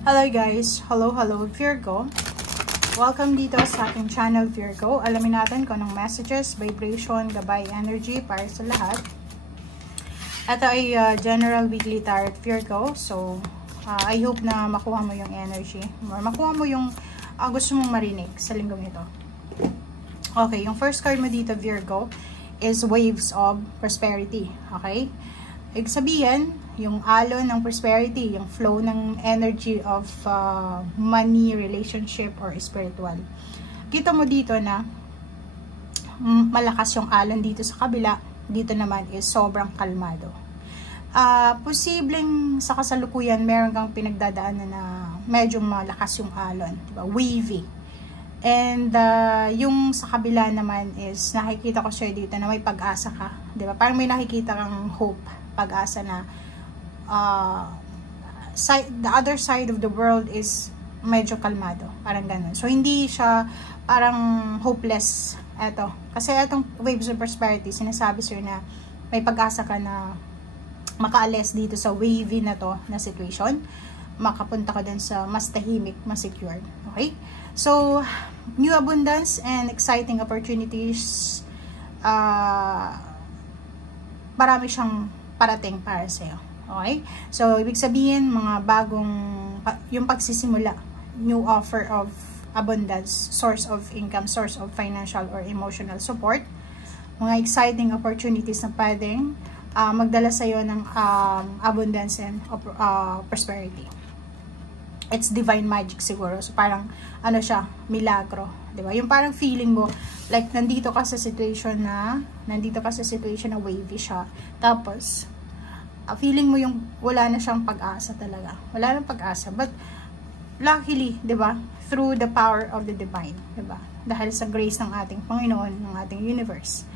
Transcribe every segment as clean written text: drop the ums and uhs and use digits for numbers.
Hello guys! Hello Virgo! Welcome dito sa ating channel Virgo. Alamin natin kung anong messages, vibration, gabay, energy para sa lahat. Ito ay General Weekly Tarot Virgo. So, I hope na makuha mo yung energy. Or makuha mo yung gusto mong marinig sa linggong ito. Okay, yung first card mo dito Virgo is Waves of Prosperity. Okay? Ibig sabihin, yung alon ng prosperity, yung flow ng energy of money, relationship, or spiritual. Kita mo dito na malakas yung alon dito sa kabila, dito naman is sobrang kalmado. Posibleng sa kasalukuyan, meron kang pinagdadaanan na medyo malakas yung alon, diba? Wavy. And yung sa kabila naman is nakikita ko siya dito na may pag-asa ka, diba? Parang may nakikita kang hope, pag-asa na the other side of the world is medyo kalmado, parang ganun. So hindi siya parang hopeless. Eto, kasi etong Waves of Prosperity, sinasabi sir na may pag-asa ka na makaalis dito sa wavy na to na situation, makapunta ka din sa mas tahimik, mas secured. Okay, so new abundance and exciting opportunities, marami siyang parating para sa'yo. Okay? So, ibig sabihin, mga bagong, yung pagsisimula, new offer of abundance, source of income, source of financial or emotional support, mga exciting opportunities na pwedeng magdala sa'yo ng abundance and prosperity. It's divine magic siguro. So, parang, ano siya, milagro. Diba? Yung parang feeling mo, like, nandito ka sa situation na wavy siya. Tapos, feeling mo yung wala na siyang pag-asa talaga. Wala nang pag-asa. But, luckily, diba? Through the power of the divine. Diba? Dahil sa grace ng ating Panginoon, ng ating universe.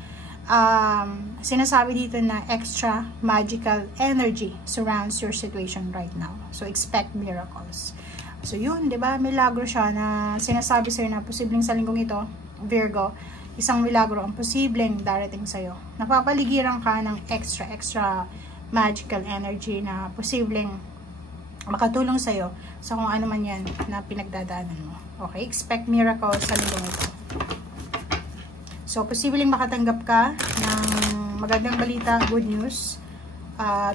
Sinasabi dito na extra magical energy surrounds your situation right now. So, expect miracles. So, yun, diba? Milagro siya na sinasabi sa'yo na posibleng sa linggong ito, Virgo, isang milagro ang posibleng darating sa'yo. Napapaligiran ka ng extra magical energy na posibleng makatulong sa'yo sa kung ano man yan na pinagdadaanan mo. Okay? Expect miracles sa linggong ito. So, posibleng makatanggap ka ng magandang balita, good news,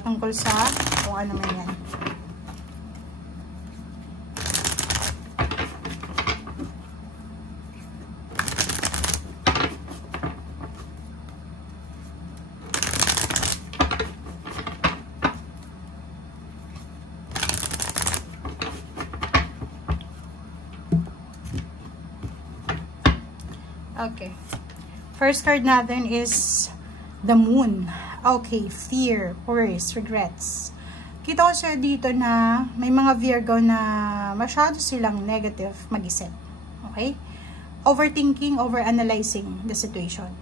tungkol sa kung ano man yan. Okay. First card natin is the Moon. Okay, fear, worries, regrets. Kita ko siya dito na may mga Virgo na masyado silang negative mag-isip. Okay? Overthinking, overanalyzing the situation.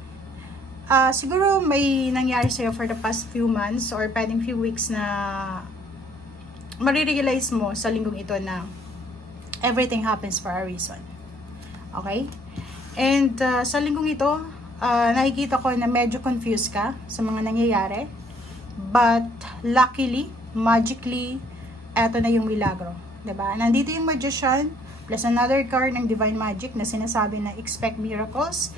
Siguro may nangyari sa'yo for the past few months or pwedeng few weeks na marirealize mo sa linggong ito na everything happens for a reason. Okay? And sa linggong ito, nakikita ko na medyo confused ka sa mga nangyayari. But luckily, magically, eto na yung milagro. Diba? Nandito yung Magician, plus another card ng Divine Magic na sinasabi na expect miracles.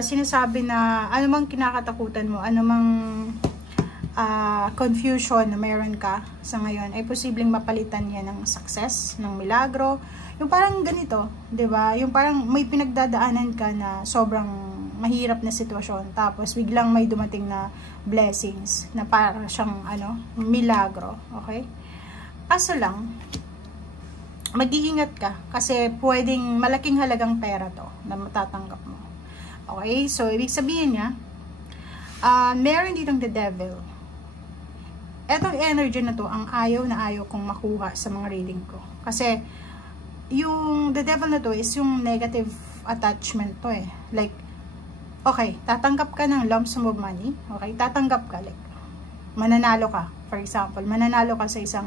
Sinasabi na anumang kinakatakutan mo, anumang confusion na mayroon ka sa ngayon, ay posibleng mapalitan yan ng success, ng milagro. Yung parang ganito, 'di ba? Yung parang may pinagdadaanan ka na sobrang mahirap na sitwasyon, tapos biglang may dumating na blessings na para siyang milagro, okay? Kaso lang, mag-iingat ka kasi pwedeng malaking halagang pera 'to na matatanggap mo. Okay? So ibig sabihin niya, meron ditong the devil. Etong energy na 'to ang ayaw kong makuha sa mga reading ko. Kasi yung the devil na to is yung negative attachment to eh. Like, okay, tatanggap ka ng lump sum of money. Okay, tatanggap ka. Like, mananalo ka. For example, mananalo ka sa isang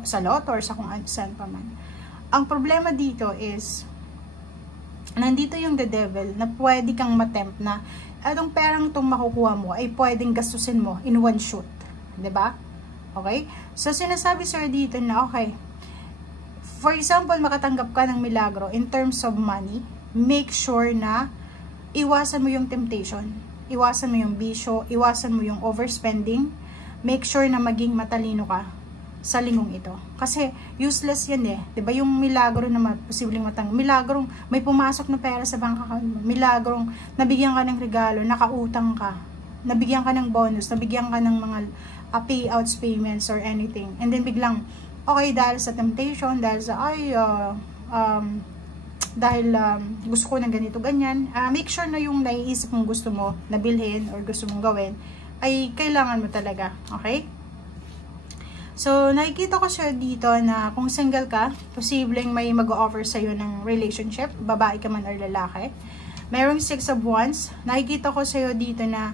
sa lotto or sa kung saan pa man. Ang problema dito is, nandito yung the devil na pwede kang matempt na etong perang itong makukuha mo ay pwedeng gastusin mo in one shoot. 'Di ba? Okay? So, sinasabi sir dito na, okay, for example, makatanggap ka ng milagro in terms of money, make sure na iwasan mo yung temptation, iwasan mo yung bisyo, iwasan mo yung overspending, make sure na maging matalino ka sa linggong ito. Kasi useless yan eh. 'Di ba? Yung milagro na posibleng milagrong may pumasok na pera sa bank account mo, milagrong nabigyan ka ng regalo, nakautang ka, nabigyan ka ng bonus, nabigyan ka ng mga payouts, payments, or anything. And then biglang, okay, dahil sa temptation, dahil sa, gusto ko ng ganito, ganyan, make sure na yung naiisip mong gusto mo na bilhin or gusto mong gawin, ay kailangan mo talaga. Okay? So, nakikita ko siya dito na kung single ka, posibleng may mag-offer sa'yo ng relationship, babae ka man or lalaki. Mayroong 6 of Wands. Nakikita ko sa'yo dito na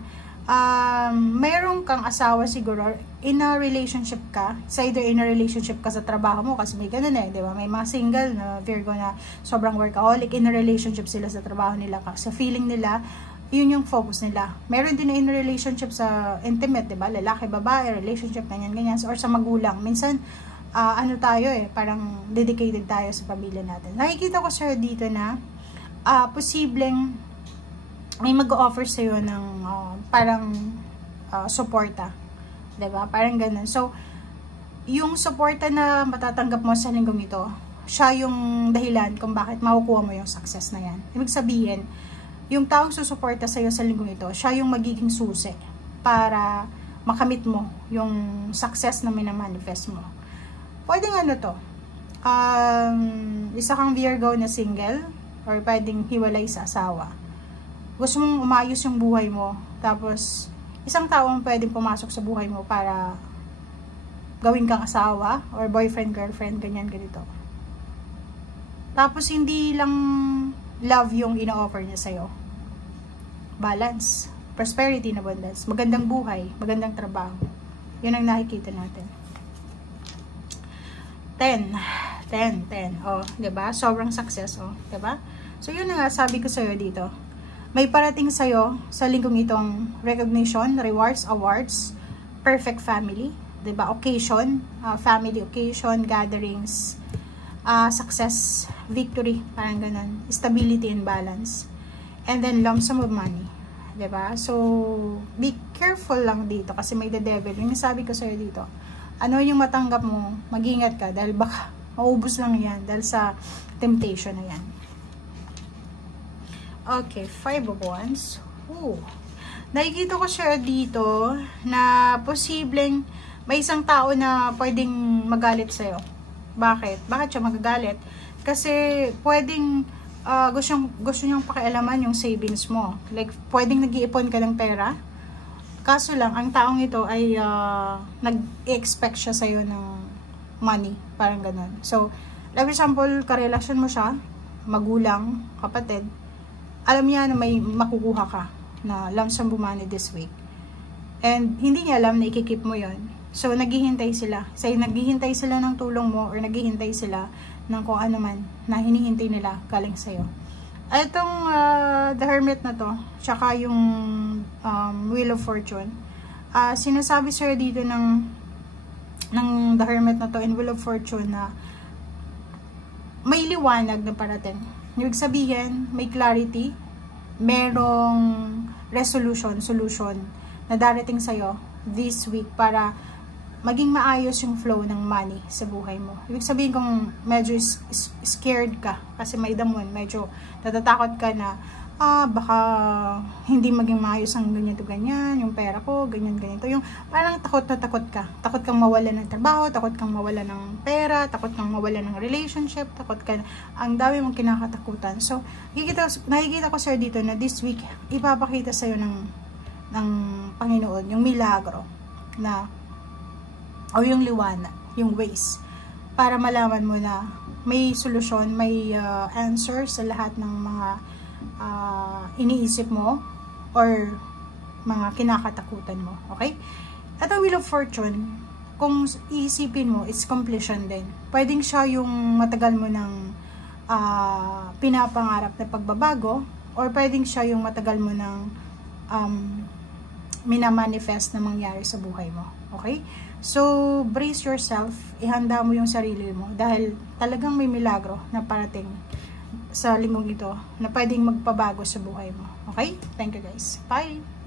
mayroong kang asawa siguro, in a relationship ka, it's either in a relationship ka sa trabaho mo, kasi may ganun eh, di ba? May mga single na Virgo na sobrang workaholic, in a relationship sila sa trabaho nila, sa feeling nila, yun yung focus nila. Meron din na in a relationship sa intimate, di ba? Lalaki, babae, relationship, ganyan-ganyan, or sa magulang. Minsan, ano tayo eh, parang dedicated tayo sa pamilya natin. Nakikita ko sir dito na, posibleng may mag-offer sa'yo ng parang suporta. Diba? Parang ganun. So, yung suporta na matatanggap mo sa linggong ito, siya yung dahilan kung bakit makukuha mo yung success na yan. Ibig sabihin, yung taong susuporta sa'yo sa linggong ito, siya yung magiging susi para makamit mo yung success na minamanifest mo. Pwedeng ano to, isa kang Virgo na single, or pwedeng hiwalay sa asawa. Gusto mong umayos yung buhay mo, tapos isang tao ang pwedeng pumasok sa buhay mo para gawin kang asawa, or boyfriend, girlfriend, ganyan, ganito. Tapos hindi lang love yung ino-offer niya sa'yo. Balance, prosperity na abundance, magandang buhay, magandang trabaho. Yun ang nakikita natin. 10. Oh, 'di ba? Sobrang success, oh, 'di ba? So yun na nga sabi ko sa'yo dito. May parating sa'yo sa linggong itong recognition, rewards, awards, perfect family, 'di ba? Occasion, family occasion, gatherings, success, victory, parang ganun, stability and balance, and then lump sum of money, 'di ba? So be careful lang dito kasi may the devil. Yung sabi ko sa'yo dito, ano yung matanggap mo, mag-ingat ka dahil baka maubos lang yan dahil sa temptation na yan. Okay, 5 of Wands. Nakikita ko siya dito na posibleng may isang tao na pwedeng magalit sa'yo. Bakit? Bakit siya magagalit? Kasi pwedeng gusto niyang pakialaman yung savings mo. Like, pwedeng nag-iipon ka ng pera. Kaso lang, ang taong ito ay nag-expect siya sa'yo ng money. Parang ganun. So, like example, karelasyon mo siya, magulang, kapatid, alam niya na may makukuha ka na lump sum of money this week. And hindi niya alam na ikikip mo yon. So, naghihintay sila. Naghihintay sila ng tulong mo or naghihintay sila ng kung ano man na hinihintay nila galing sa'yo. Itong The Hermit na to, tsaka yung Wheel of Fortune, sinasabi sir dito ng The Hermit na to and Wheel of Fortune na may liwanag na parating. Ibig sabihin, may clarity, merong solution na darating sa'yo this week para maging maayos yung flow ng money sa buhay mo. Ibig sabihin kung medyo scared ka kasi may damon, medyo natatakot ka na baka hindi maging maayos ang ganyan, yung pera ko, ganito. Yung parang takot na takot ka. Takot kang mawalan ng trabaho, takot kang mawalan ng pera, takot kang mawalan ng relationship, takot ka, ang dami mong kinakatakutan. So, nakikita ko sir dito na this week, ipapakita sa'yo ng Panginoon, yung milagro na, o yung liwanag, yung ways, para malaman mo na may solusyon, may answer sa lahat ng mga iniisip mo or mga kinakatakutan mo. Okay? At ang Wheel of Fortune, kung iisipin mo, it's completion din. Pwedeng siya yung matagal mo ng pinapangarap na pagbabago, or pwedeng siya yung matagal mo ng minamanifest na mangyari sa buhay mo. Okay? So, brace yourself, ihanda mo yung sarili mo dahil talagang may milagro na parating sa linggong ito na pwedeng magpabago sa buhay mo. Okay? Thank you guys. Bye!